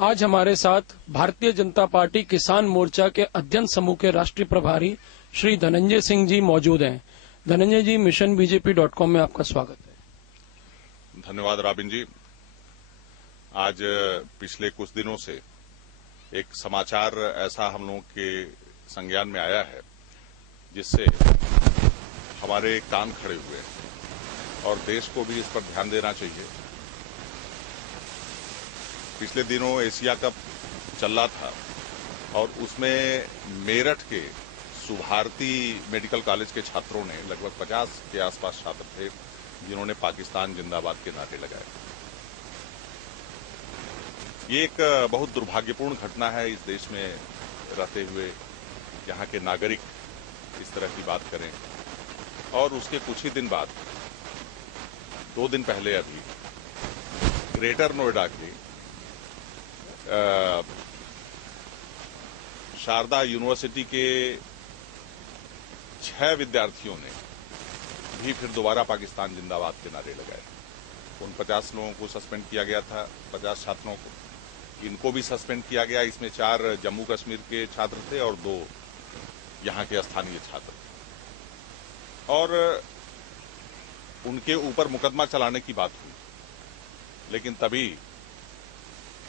आज हमारे साथ भारतीय जनता पार्टी किसान मोर्चा के अध्ययन समूह के राष्ट्रीय प्रभारी श्री धनंजय सिंह जी मौजूद हैं। धनंजय जी, missionbjp.com में आपका स्वागत है। धन्यवाद राबिन जी। आज पिछले कुछ दिनों से एक समाचार ऐसा हम लोगों के संज्ञान में आया है जिससे हमारे कान खड़े हुए हैं और देश को भी इस पर ध्यान देना चाहिए। पिछले दिनों एशिया कप चल रहा था और उसमें मेरठ के सुभारती मेडिकल कॉलेज के छात्रों ने, लगभग 50 के आसपास छात्र थे, जिन्होंने पाकिस्तान जिंदाबाद के नारे लगाए। ये एक बहुत दुर्भाग्यपूर्ण घटना है। इस देश में रहते हुए यहाँ के नागरिक इस तरह की बात करें और उसके कुछ ही दिन बाद, 2 दिन पहले अभी ग्रेटर नोएडा के शारदा यूनिवर्सिटी के 6 विद्यार्थियों ने भी फिर दोबारा पाकिस्तान जिंदाबाद के नारे लगाए। उन 50 लोगों को सस्पेंड किया गया था, 50 छात्रों को, इनको भी सस्पेंड किया गया। इसमें 4 जम्मू कश्मीर के छात्र थे और 2 यहाँ के स्थानीय छात्र, और उनके ऊपर मुकदमा चलाने की बात हुई। लेकिन तभी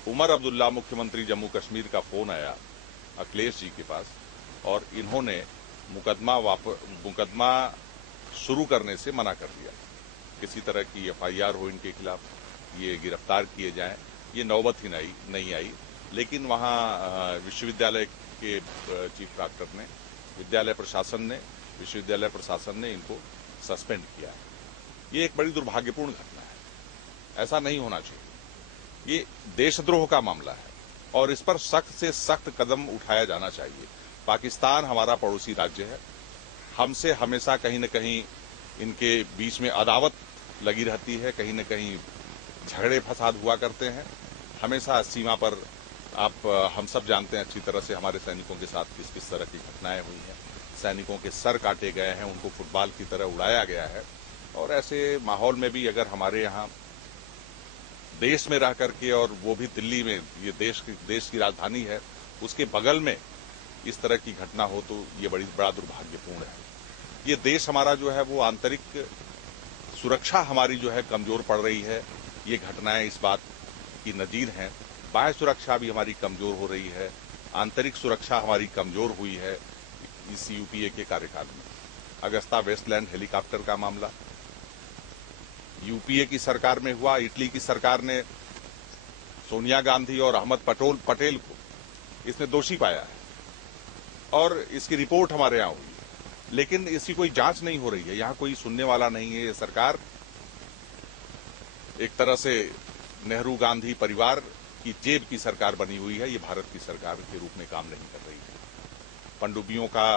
उमर अब्दुल्ला, मुख्यमंत्री जम्मू कश्मीर का फोन आया अखिलेश जी के पास और इन्होंने मुकदमा शुरू करने से मना कर दिया। किसी तरह की एफआईआर हो इनके खिलाफ, ये गिरफ्तार किए जाएं, ये नौबत ही नहीं आई। लेकिन वहां विश्वविद्यालय के चीफ प्रॉक्टर ने, विश्वविद्यालय प्रशासन ने इनको सस्पेंड किया। ये एक बड़ी दुर्भाग्यपूर्ण घटना है। ऐसा नहीं होना चाहिए। ये देशद्रोह का मामला है और इस पर सख्त से सख्त कदम उठाया जाना चाहिए। पाकिस्तान हमारा पड़ोसी राज्य है। हमसे हमेशा कहीं न कहीं इनके बीच में अदावत लगी रहती है, कहीं न कहीं झगड़े फसाद हुआ करते हैं। हमेशा सीमा पर हम सब जानते हैं अच्छी तरह से हमारे सैनिकों के साथ किस किस तरह की घटनाएं हुई हैं। सैनिकों के सर काटे गए हैं, उनको फुटबॉल की तरह उड़ाया गया है। और ऐसे माहौल में भी अगर हमारे यहाँ देश में रह करके, और वो भी दिल्ली में, ये देश की राजधानी है, उसके बगल में इस तरह की घटना हो तो ये बड़ा दुर्भाग्यपूर्ण है। ये देश हमारा जो है वो आंतरिक सुरक्षा हमारी जो है कमजोर पड़ रही है। ये घटनाएं इस बात की नजीर हैं। बाह्य सुरक्षा भी हमारी कमजोर हो रही है, आंतरिक सुरक्षा हमारी कमजोर हुई है इस यूपीए के कार्यकाल में। अगस्ता वेस्टलैंड हेलीकॉप्टर का मामला यूपीए की सरकार में हुआ। इटली की सरकार ने सोनिया गांधी और अहमद पटेल को इसने दोषी पाया है और इसकी रिपोर्ट हमारे यहां हुई, लेकिन इसकी कोई जांच नहीं हो रही है। यहां कोई सुनने वाला नहीं है। ये सरकार एक तरह से नेहरू गांधी परिवार की जेब की सरकार बनी हुई है। ये भारत की सरकार के रूप में काम नहीं कर रही है। पनडुब्बियों का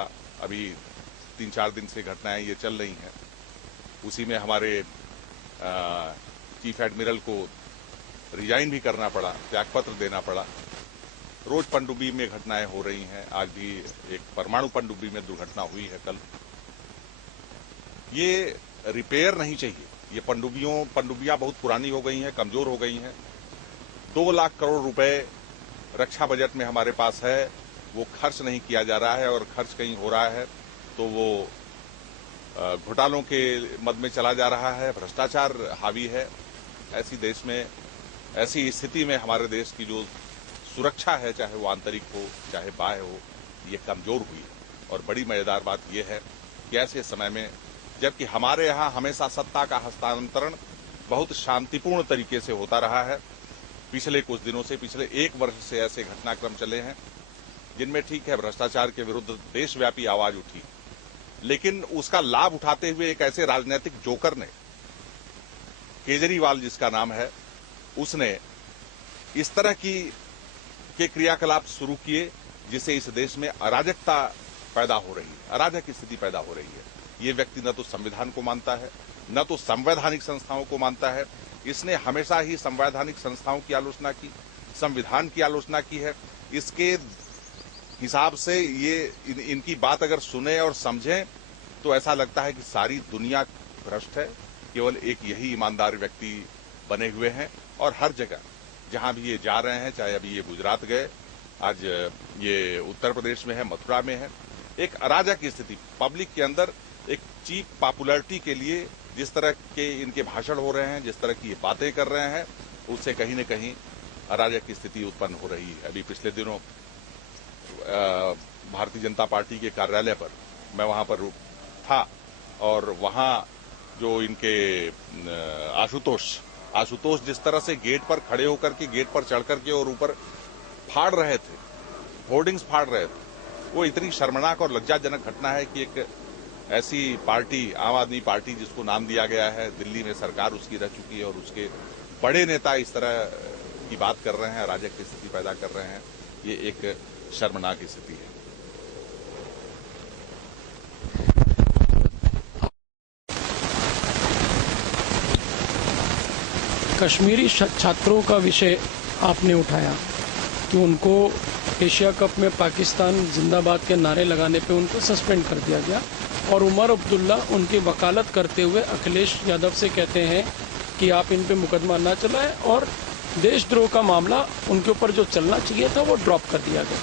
अभी 3-4 दिन से घटनाएं ये चल रही हैं। उसी में हमारे चीफ एडमिरल को रिजाइन भी करना पड़ा, त्यागपत्र देना पड़ा। रोज पनडुब्बी में घटनाएं हो रही हैं। आज भी एक परमाणु पनडुब्बी में दुर्घटना हुई है कल। ये रिपेयर नहीं चाहिए। ये पनडुब्बियां बहुत पुरानी हो गई हैं, कमजोर हो गई हैं। 2 लाख करोड़ रुपए रक्षा बजट में हमारे पास है, वो खर्च नहीं किया जा रहा है, और खर्च कहीं हो रहा है तो वो घोटालों के मद में चला जा रहा है। भ्रष्टाचार हावी है। ऐसी स्थिति में हमारे देश की जो सुरक्षा है, चाहे वो आंतरिक हो चाहे बाह्य हो, ये कमजोर हुई है। और बड़ी मजेदार बात यह है कि ऐसे समय में, जबकि हमारे यहाँ हमेशा सत्ता का हस्तांतरण बहुत शांतिपूर्ण तरीके से होता रहा है, पिछले कुछ दिनों से, पिछले 1 वर्ष से ऐसे घटनाक्रम चले हैं जिनमें ठीक है भ्रष्टाचार के विरुद्ध देशव्यापी आवाज उठी, लेकिन उसका लाभ उठाते हुए एक ऐसे राजनीतिक जोकर ने, केजरीवाल जिसका नाम है, उसने इस तरह के क्रियाकलाप शुरू किए जिससे इस देश में अराजकता पैदा हो रही है, अराजक स्थिति पैदा हो रही है। ये व्यक्ति न तो संविधान को मानता है, न तो संवैधानिक संस्थाओं को मानता है। इसने हमेशा ही संवैधानिक संस्थाओं की आलोचना की, संविधान की आलोचना की है। इसके हिसाब से इनकी बात अगर सुने और समझें तो ऐसा लगता है कि सारी दुनिया भ्रष्ट है, केवल एक यही ईमानदार व्यक्ति बने हुए हैं। और हर जगह जहां भी ये जा रहे हैं, चाहे अभी ये गुजरात गए, आज ये उत्तर प्रदेश में है, मथुरा में है, एक अराजक स्थिति पब्लिक के अंदर, एक चीप पॉपुलैरिटी के लिए जिस तरह के इनके भाषण हो रहे हैं, जिस तरह की ये बातें कर रहे हैं, उससे कहीं न कहीं अराजक की स्थिति उत्पन्न हो रही है। अभी पिछले दिनों भारतीय जनता पार्टी के कार्यालय पर मैं वहां पर था और वहां जो इनके आशुतोष जिस तरह से गेट पर खड़े होकर के, गेट पर चढ़ करके और ऊपर फाड़ रहे थे, होर्डिंग्स फाड़ रहे थे, वो इतनी शर्मनाक और लज्जाजनक घटना है कि एक ऐसी पार्टी, आम आदमी पार्टी, जिसको नाम दिया गया है, दिल्ली में सरकार उसकी रह चुकी है और उसके बड़े नेता इस तरह की बात कर रहे हैं, अराजक की स्थिति पैदा कर रहे हैं, ये एक शर्मनाक स्थिति है। कश्मीरी छात्रों का विषय आपने उठाया कि उनको एशिया कप में पाकिस्तान जिंदाबाद के नारे लगाने पे उनको सस्पेंड कर दिया गया और उमर अब्दुल्ला उनकी वकालत करते हुए अखिलेश यादव से कहते हैं कि आप इन पे मुकदमा न चलाएं और देशद्रोह का मामला उनके ऊपर जो चलना चाहिए था वो ड्रॉप कर दिया गया।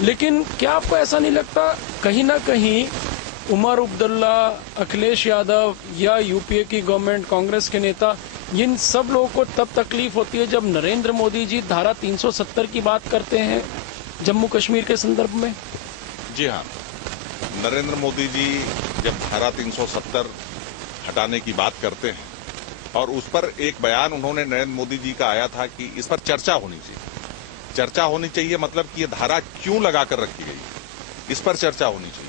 लेकिन क्या आपको ऐसा नहीं लगता कहीं ना कहीं उमर अब्दुल्ला, अखिलेश यादव या यूपीए की गवर्नमेंट, कांग्रेस के नेता, इन सब लोगों को तब तकलीफ होती है जब नरेंद्र मोदी जी धारा 370 की बात करते हैं जम्मू कश्मीर के संदर्भ में? जी हाँ, नरेंद्र मोदी जी जब धारा 370 हटाने की बात करते हैं और उस पर एक बयान उन्होंने नरेंद्र मोदी जी का आया था कि इस पर चर्चा होनी चाहिए। चर्चा होनी चाहिए मतलब कि ये धारा क्यों लगाकर रखी गई, इस पर चर्चा होनी चाहिए।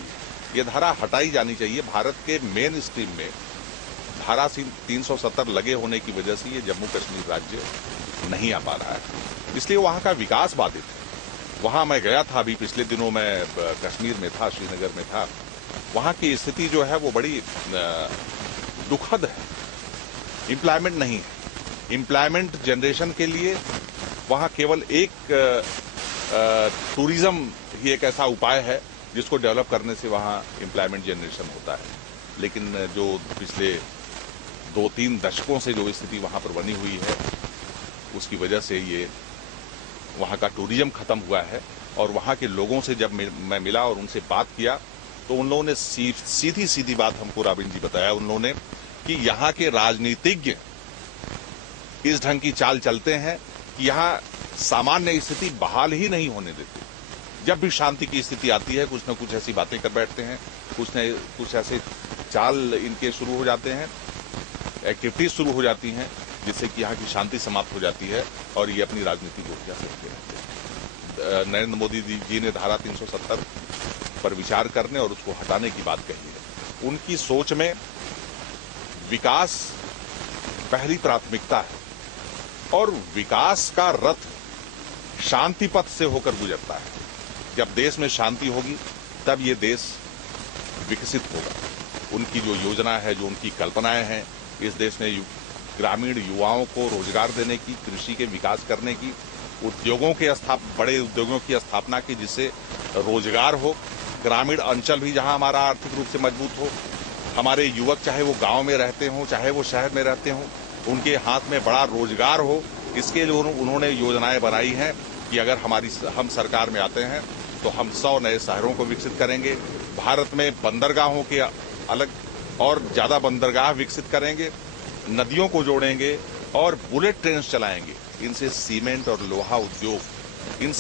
ये धारा हटाई जानी चाहिए। भारत के मेन स्ट्रीम में धारा 370 लगे होने की वजह से ये जम्मू कश्मीर राज्य नहीं आ पा रहा है, इसलिए वहां का विकास बाधित है। वहां मैं गया था, अभी पिछले दिनों मैं कश्मीर में था, श्रीनगर में था। वहां की स्थिति जो है वो बड़ी दुखद है। एम्प्लॉयमेंट नहीं है। एम्प्लॉयमेंट जनरेशन के लिए वहां केवल एक टूरिज्म ही एक ऐसा उपाय है जिसको डेवलप करने से वहां एम्प्लॉयमेंट जनरेशन होता है। लेकिन जो पिछले 2-3 दशकों से जो स्थिति वहां पर बनी हुई है, उसकी वजह से ये वहां का टूरिज्म खत्म हुआ है। और वहां के लोगों से जब मैं मिला और उनसे बात किया तो उन लोगों ने सीधी सीधी बात हमको राबिन जी बताया। उन लोगों ने कि यहाँ के राजनीतिज्ञ इस ढंग की चाल चलते हैं कि यहाँ सामान्य स्थिति बहाल ही नहीं होने देते। जब भी शांति की स्थिति आती है, कुछ न कुछ ऐसी बातें कर बैठते हैं, कुछ ऐसे चाल इनके शुरू हो जाते हैं, एक्टिविटीज शुरू हो जाती हैं, जिससे कि यहाँ की शांति समाप्त हो जाती है और ये अपनी राजनीति को जा सकते हैं। नरेंद्र मोदी जी ने धारा 370 पर विचार करने और उसको हटाने की बात कही है। उनकी सोच में विकास पहली प्राथमिकता है और विकास का रथ शांति पथ से होकर गुजरता है। जब देश में शांति होगी तब ये देश विकसित होगा। उनकी जो योजना है, जो उनकी कल्पनाएं हैं, इस देश में ग्रामीण युवाओं को रोजगार देने की, कृषि के विकास करने की, उद्योगों के बड़े उद्योगों की स्थापना की, जिससे रोजगार हो, ग्रामीण अंचल भी जहां हमारा आर्थिक रूप से मजबूत हो, हमारे युवक चाहे वो गांव में रहते हों, चाहे वो शहर में रहते हों, उनके हाथ में बड़ा रोजगार हो। इसके लिए उन्होंने योजनाएं बनाई हैं कि अगर हम सरकार में आते हैं तो हम 100 नए शहरों को विकसित करेंगे। भारत में बंदरगाहों के अलग और ज्यादा बंदरगाह विकसित करेंगे, नदियों को जोड़ेंगे और बुलेट ट्रेन चलाएंगे। इनसे सीमेंट और लोहा उद्योग, इन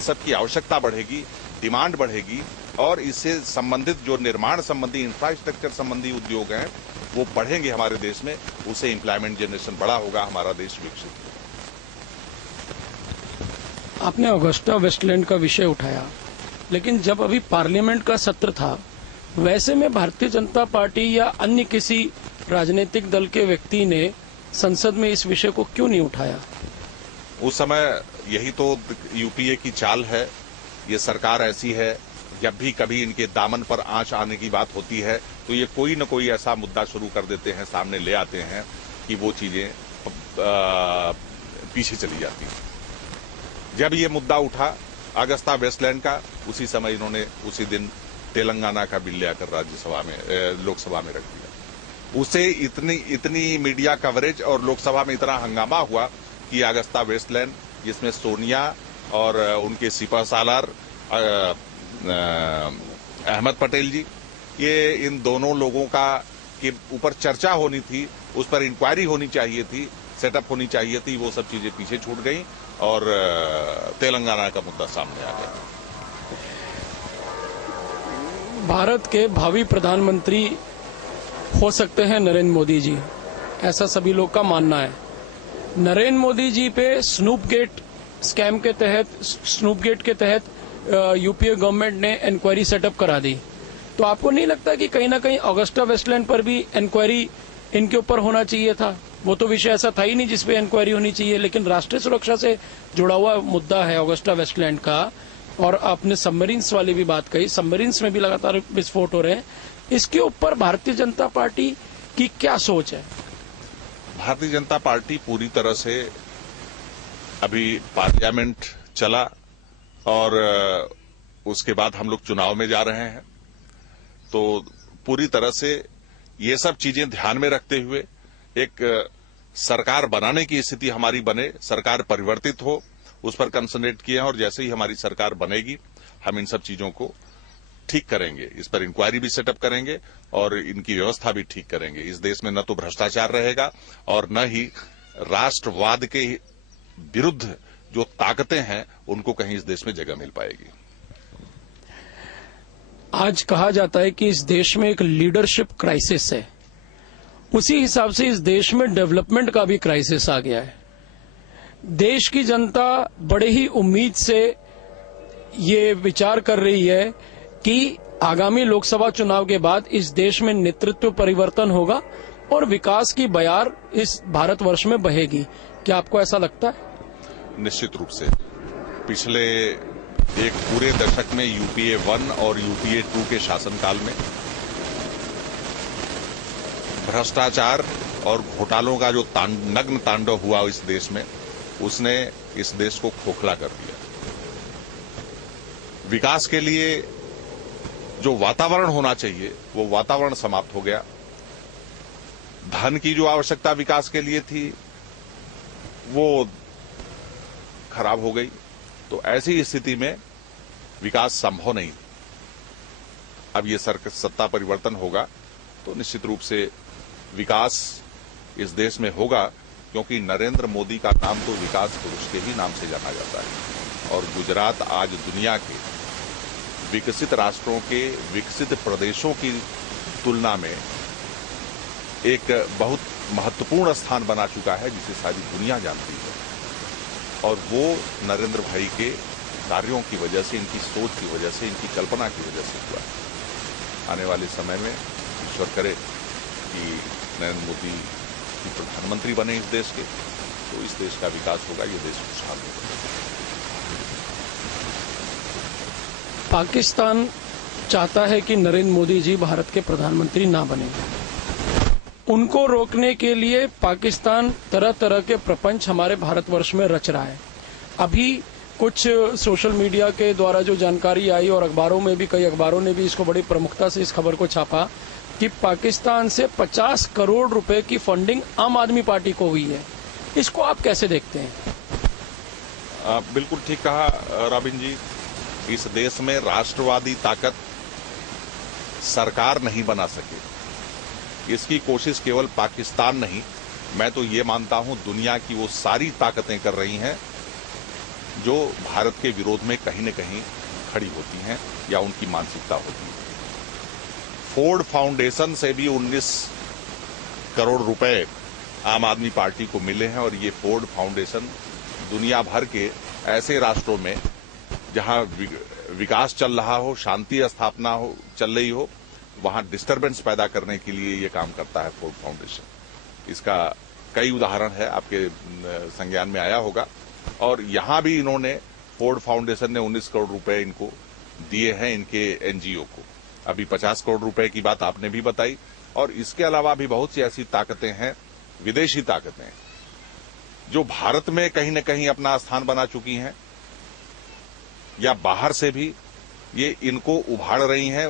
सब की आवश्यकता बढ़ेगी, डिमांड बढ़ेगी और इससे संबंधित जो निर्माण संबंधी, इंफ्रास्ट्रक्चर संबंधी उद्योग हैं वो बढ़ेंगे हमारे देश में। उससे एम्प्लॉयमेंट जनरेशन बड़ा होगा, हमारा देश विकसित होगा। आपने ऑगस्टा वेस्टलैंड का विषय उठाया, लेकिन जब अभी पार्लियामेंट का सत्र था, वैसे में भारतीय जनता पार्टी या अन्य किसी राजनीतिक दल के व्यक्ति ने संसद में इस विषय को क्यों नहीं उठाया? उस समय यही तो यूपीए की चाल है। ये सरकार ऐसी है, जब भी कभी इनके दामन पर आंच आने की बात होती है तो ये कोई न कोई ऐसा मुद्दा शुरू कर देते हैं, सामने ले आते हैं कि वो चीजें पीछे चली जाती हैं। जब ये मुद्दा उठा अगस्ता वेस्टलैंड का, उसी समय इन्होंने उसी दिन तेलंगाना का बिल लेकर राज्यसभा में, लोकसभा में रख दिया। उसे इतनी मीडिया कवरेज और लोकसभा में इतना हंगामा हुआ कि अगस्ता वेस्टलैंड, जिसमें सोनिया और उनके सिपहसालार अहमद पटेल जी, ये इन दोनों लोगों का के ऊपर चर्चा होनी थी, उस पर इंक्वायरी होनी चाहिए थी, सेटअप होनी चाहिए थी, वो सब चीजें पीछे छूट गई और तेलंगाना का मुद्दा सामने आ गया। भारत के भावी प्रधानमंत्री हो सकते हैं नरेंद्र मोदी जी, ऐसा सभी लोग का मानना है। नरेंद्र मोदी जी पे स्नूपगेट स्कैम के तहत, स्नूपगेट के तहत यूपीए गवर्नमेंट ने इंक्वायरी सेटअप करा दी, तो आपको नहीं लगता कि कहीं ना कहीं अगस्ता वेस्टलैंड पर भी इंक्वायरी इनके ऊपर होना चाहिए था? वो तो विषय ऐसा था ही नहीं जिसपे इंक्वायरी होनी चाहिए, लेकिन राष्ट्रीय सुरक्षा से जुड़ा हुआ मुद्दा है अगस्ता वेस्टलैंड का। और आपने सबमरीन्स वाली भी बात कही, सबमरीन्स में भी लगातार विस्फोट हो रहे हैं, इसके ऊपर भारतीय जनता पार्टी की क्या सोच है? भारतीय जनता पार्टी पूरी तरह से, अभी पार्लियामेंट चला और उसके बाद हम लोग चुनाव में जा रहे हैं, तो पूरी तरह से ये सब चीजें ध्यान में रखते हुए एक सरकार बनाने की स्थिति हमारी बने, सरकार परिवर्तित हो, उस पर कंसंट्रेट किए हैं। और जैसे ही हमारी सरकार बनेगी, हम इन सब चीजों को ठीक करेंगे, इस पर इंक्वायरी भी सेटअप करेंगे और इनकी व्यवस्था भी ठीक करेंगे। इस देश में न तो भ्रष्टाचार रहेगा और न ही राष्ट्रवाद के विरुद्ध जो ताकतें हैं उनको कहीं इस देश में जगह मिल पाएगी। आज कहा जाता है कि इस देश में एक लीडरशिप क्राइसिस है, उसी हिसाब से इस देश में डेवलपमेंट का भी क्राइसिस आ गया है। देश की जनता बड़े ही उम्मीद से ये विचार कर रही है कि आगामी लोकसभा चुनाव के बाद इस देश में नेतृत्व परिवर्तन होगा और विकास की बयार इस भारतवर्ष में बहेगी। क्या आपको ऐसा लगता है? निश्चित रूप से पिछले एक पूरे दशक में यूपीए 1 और यूपीए 2 के शासनकाल में भ्रष्टाचार और घोटालों का जो नग्न तांडव हुआ इस देश में, उसने इस देश को खोखला कर दिया। विकास के लिए जो वातावरण होना चाहिए वो वातावरण समाप्त हो गया। धन की जो आवश्यकता विकास के लिए थी वो खराब हो गई। तो ऐसी स्थिति में विकास संभव नहीं। अब ये सत्ता परिवर्तन होगा तो निश्चित रूप से विकास इस देश में होगा, क्योंकि नरेंद्र मोदी का नाम तो विकास पुरुष के ही नाम से जाना जाता है। और गुजरात आज दुनिया के विकसित राष्ट्रों के विकसित प्रदेशों की तुलना में एक बहुत महत्वपूर्ण स्थान बना चुका है, जिसे सारी दुनिया जानती है। और वो नरेंद्र भाई के कार्यों की वजह से, इनकी सोच की वजह से, इनकी कल्पना की वजह से हुआ है। आने वाले समय में ईश्वर करे कि नरेंद्र मोदी की प्रधानमंत्री बने इस देश के, तो इस देश का विकास होगा, ये देश खुशहाल होगा। पाकिस्तान चाहता है कि नरेंद्र मोदी जी भारत के प्रधानमंत्री ना बने। उनको रोकने के लिए पाकिस्तान तरह तरह के प्रपंच हमारे भारतवर्ष में रच रहा है। अभी कुछ सोशल मीडिया के द्वारा जो जानकारी आई और अखबारों में भी, कई अखबारों ने भी इसको बड़ी प्रमुखता से इस खबर को छापा कि पाकिस्तान से 50 करोड़ रुपए की फंडिंग आम आदमी पार्टी को हुई है। इसको आप कैसे देखते हैं? बिल्कुल ठीक कहा रॉबिन जी। इस देश में राष्ट्रवादी ताकत सरकार नहीं बना सके, इसकी कोशिश केवल पाकिस्तान नहीं, मैं तो ये मानता हूं दुनिया की वो सारी ताकतें कर रही हैं जो भारत के विरोध में कहीं न कहीं खड़ी होती हैं या उनकी मानसिकता होती है। फोर्ड फाउंडेशन से भी 19 करोड़ रुपए आम आदमी पार्टी को मिले हैं और ये फोर्ड फाउंडेशन दुनिया भर के ऐसे राष्ट्रों में जहां विकास चल रहा हो, शांति स्थापना हो चल रही हो, वहां डिस्टरबेंस पैदा करने के लिए ये काम करता है फोर्ड फाउंडेशन। इसका कई उदाहरण है, आपके संज्ञान में आया होगा। और यहां भी इन्होंने, फोर्ड फाउंडेशन ने 19 करोड़ रुपए इनको दिए हैं, इनके एनजीओ को। अभी 50 करोड़ रुपए की बात आपने भी बताई। और इसके अलावा भी बहुत सी ऐसी ताकतें हैं, विदेशी ताकतें, जो भारत में कहीं न कहीं अपना स्थान बना चुकी हैं या बाहर से भी ये इनको उभाड़ रही हैं,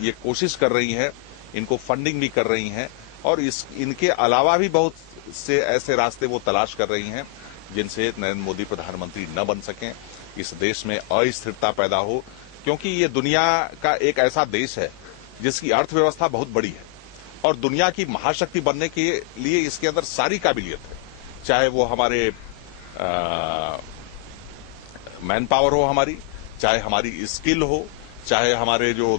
ये कोशिश कर रही हैं, इनको फंडिंग भी कर रही हैं। और इनके अलावा भी बहुत से ऐसे रास्ते वो तलाश कर रही हैं जिनसे नरेंद्र मोदी प्रधानमंत्री न बन सकें, इस देश में अस्थिरता पैदा हो, क्योंकि ये दुनिया का एक ऐसा देश है जिसकी अर्थव्यवस्था बहुत बड़ी है और दुनिया की महाशक्ति बनने के लिए इसके अंदर सारी काबिलियत है, चाहे वो हमारे मैन पावर हो हमारी, चाहे हमारी स्किल हो, चाहे हमारे जो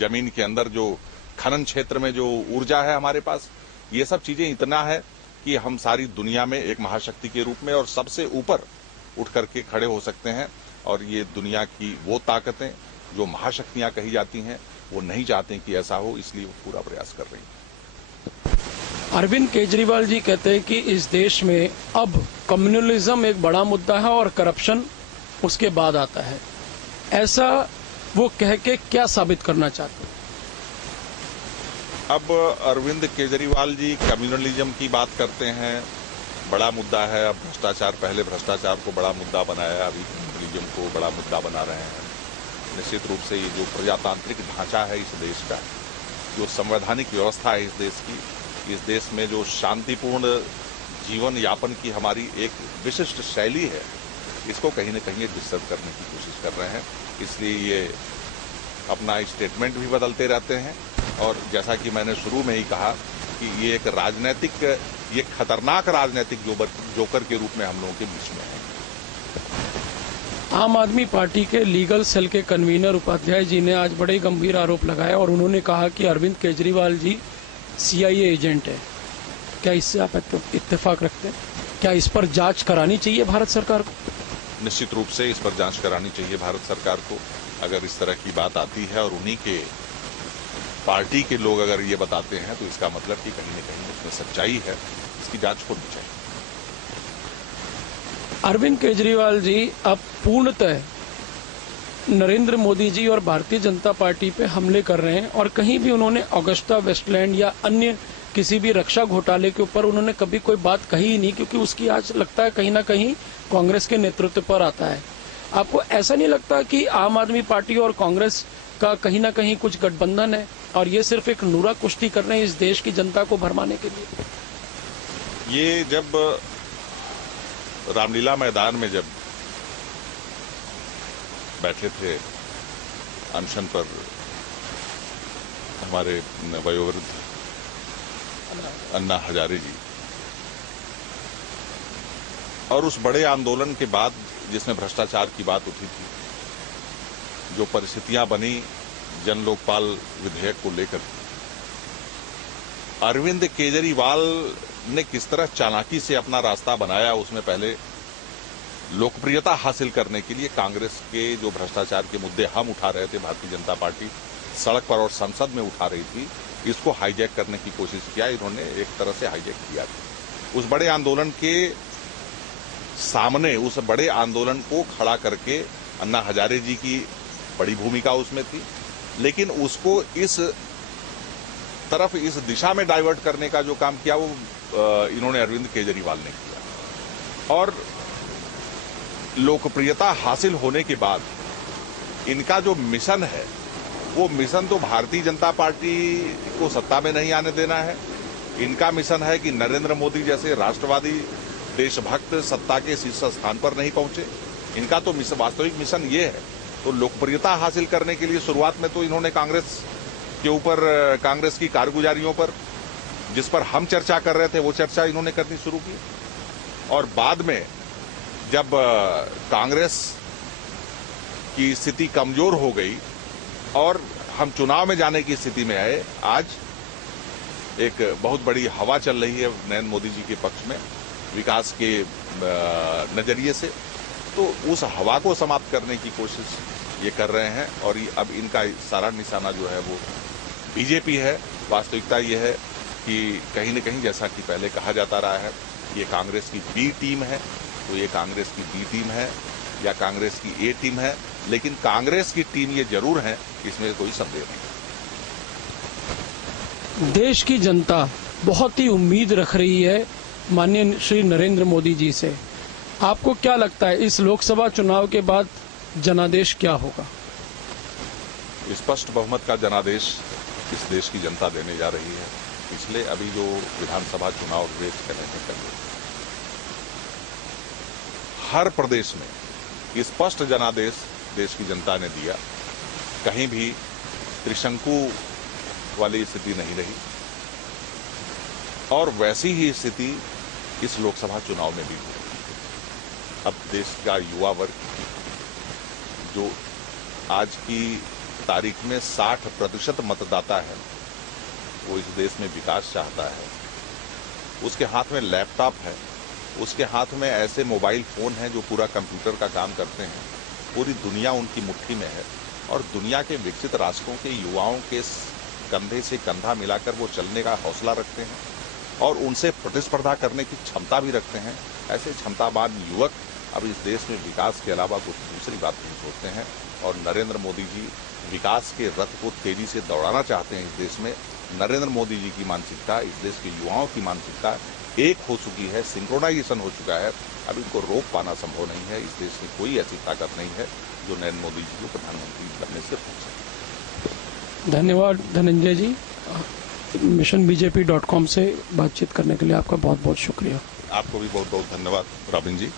जमीन के अंदर जो खनन क्षेत्र में जो ऊर्जा है हमारे पास, ये सब चीजें इतना है कि हम सारी दुनिया में एक महाशक्ति के रूप में और सबसे ऊपर उठ करके खड़े हो सकते हैं। और ये दुनिया की वो ताकतें जो महाशक्तियां कही जाती हैं, वो नहीं चाहते कि ऐसा हो, इसलिए वो पूरा प्रयास कर रही हैं। अरविंद केजरीवाल जी कहते हैं कि इस देश में अब कम्युनलिज्म एक बड़ा मुद्दा है और करप्शन उसके बाद आता है। ऐसा वो कह के क्या साबित करना चाहते हैं? अब अरविंद केजरीवाल जी कम्युनलिज्म की बात करते हैं, बड़ा मुद्दा है। अब भ्रष्टाचार, पहले भ्रष्टाचार को बड़ा मुद्दा बनाया, अभी कम्युनलिज्म को बड़ा मुद्दा बना रहे हैं। निश्चित रूप से ये जो प्रजातांत्रिक ढांचा है इस देश का, जो संवैधानिक व्यवस्था है इस देश की, इस देश में जो शांतिपूर्ण जीवन यापन की हमारी एक विशिष्ट शैली है, इसको कहीं न कहीं डिस्टर्ब करने की कोशिश कर रहे हैं। इसलिए ये अपना स्टेटमेंट भी बदलते रहते हैं और जैसा कि मैंने शुरू में ही कहा कि ये एक राजनीतिक, ये खतरनाक राजनीतिक जोकर के रूप में हम लोगों के बीच में है। आम आदमी पार्टी के लीगल सेल के कन्वीनर उपाध्याय जी ने आज बड़े गंभीर आरोप लगाए और उन्होंने कहा कि अरविंद केजरीवाल जी CIA एजेंट है। क्या इससे आप इत्तेफाक रखते हैं? क्या इस पर जांच करानी चाहिए भारत सरकार को? निश्चित रूप से इस पर जांच करानी चाहिए भारत सरकार को। अगर इस तरह की बात आती है और उन्हीं के पार्टी के लोग अगर ये बताते हैं, तो इसका मतलब कि कहीं न कहीं उसमें सच्चाई है, इसकी जांच होनी चाहिए। अरविंद केजरीवाल जी अब पूर्णतः नरेंद्र मोदी जी और भारतीय जनता पार्टी पे हमले कर रहे हैं और कहीं भी उन्होंने ऑगस्टा वेस्टलैंड या अन्य किसी भी रक्षा घोटाले के ऊपर उन्होंने कभी कोई बात कही ही नहीं, क्योंकि उसकी आज लगता है कहीं ना कहीं कांग्रेस के नेतृत्व पर आता है। आपको ऐसा नहीं लगता कि आम आदमी पार्टी और कांग्रेस का कहीं ना कहीं कुछ गठबंधन है और ये सिर्फ एक नूरा कुश्ती कर रहे हैं इस देश की जनता को भरमाने के लिए? ये जब रामलीला मैदान में जब बैठे थे अनशन पर हमारे वयोवृद्ध अन्ना हजारे जी, और उस बड़े आंदोलन के बाद जिसमें भ्रष्टाचार की बात उठी थी, जो परिस्थितियां बनी जन लोकपाल विधेयक को लेकर, अरविंद केजरीवाल ने किस तरह चालाकी से अपना रास्ता बनाया, उसमें पहले लोकप्रियता हासिल करने के लिए कांग्रेस के जो भ्रष्टाचार के मुद्दे हम उठा रहे थे, भारतीय जनता पार्टी सड़क पर और संसद में उठा रही थी, इसको हाईजैक करने की कोशिश किया। इन्होंने एक तरह से हाईजैक किया था। उस बड़े आंदोलन के सामने, उस बड़े आंदोलन को खड़ा करके अन्ना हजारे जी की बड़ी भूमिका उसमें थी, लेकिन उसको इस तरफ, इस दिशा में डाइवर्ट करने का जो काम किया वो इन्होंने अरविंद केजरीवाल ने किया। और लोकप्रियता हासिल होने के बाद इनका जो मिशन है, वो मिशन तो भारतीय जनता पार्टी को सत्ता में नहीं आने देना है। इनका मिशन है कि नरेंद्र मोदी जैसे राष्ट्रवादी देशभक्त सत्ता के शीर्ष स्थान पर नहीं पहुंचे। इनका तो वास्तविक मिशन ये है। तो लोकप्रियता हासिल करने के लिए शुरुआत में तो इन्होंने कांग्रेस के ऊपर, कांग्रेस की कारगुजारियों पर, जिस पर हम चर्चा कर रहे थे, वो चर्चा इन्होंने करनी शुरू की। और बाद में जब कांग्रेस की स्थिति कमजोर हो गई और हम चुनाव में जाने की स्थिति में आए, आज एक बहुत बड़ी हवा चल रही है नरेंद्र मोदी जी के पक्ष में विकास के नजरिए से, तो उस हवा को समाप्त करने की कोशिश ये कर रहे हैं। और अब इनका सारा निशाना जो है वो बीजेपी है। वास्तविकता ये है कि कहीं न कहीं, जैसा कि पहले कहा जाता रहा है, ये कांग्रेस की बी टीम है, तो ये कांग्रेस की बी टीम है या कांग्रेस की ए टीम है, लेकिन कांग्रेस की टीम ये जरूर है, इसमें कोई संदेह नहीं। देश की जनता बहुत ही उम्मीद रख रही है माननीय श्री नरेंद्र मोदी जी से। आपको क्या लगता है इस लोकसभा चुनाव के बाद जनादेश क्या होगा? स्पष्ट बहुमत का जनादेश इस देश की जनता देने जा रही है। पिछले अभी जो विधानसभा चुनाव वेस्ट करने में हर प्रदेश में स्पष्ट जनादेश देश की जनता ने दिया। कहीं भी त्रिशंकु वाली स्थिति नहीं रही और वैसी ही स्थिति इस लोकसभा चुनाव में भी हुई। अब देश का युवा वर्ग जो आज की तारीख में 60% मतदाता है, वो इस देश में विकास चाहता है। उसके हाथ में लैपटॉप है, उसके हाथ में ऐसे मोबाइल फोन हैं जो पूरा कंप्यूटर का काम करते हैं। पूरी दुनिया उनकी मुट्ठी में है और दुनिया के विकसित राष्ट्रों के युवाओं के कंधे से कंधा मिलाकर वो चलने का हौसला रखते हैं और उनसे प्रतिस्पर्धा करने की क्षमता भी रखते हैं। ऐसे क्षमतावान युवक अब इस देश में विकास के अलावा कुछ दूसरी बात नहीं सोचते हैं और नरेंद्र मोदी जी विकास के रथ को तेजी से दौड़ाना चाहते हैं। इस देश में नरेंद्र मोदी जी की मानसिकता, इस देश के युवाओं की मानसिकता एक हो चुकी है, सिंक्रोनाइजेशन हो चुका है। अब इनको रोक पाना संभव नहीं है। इस देश में कोई ऐसी ताकत नहीं है जो नरेंद्र मोदी जी को प्रधानमंत्री बनने से रोक सके। धन्यवाद धनंजय जी। missionbjp.com से बातचीत करने के लिए आपका बहुत बहुत शुक्रिया। आपको भी बहुत बहुत धन्यवाद रॉबिन जी।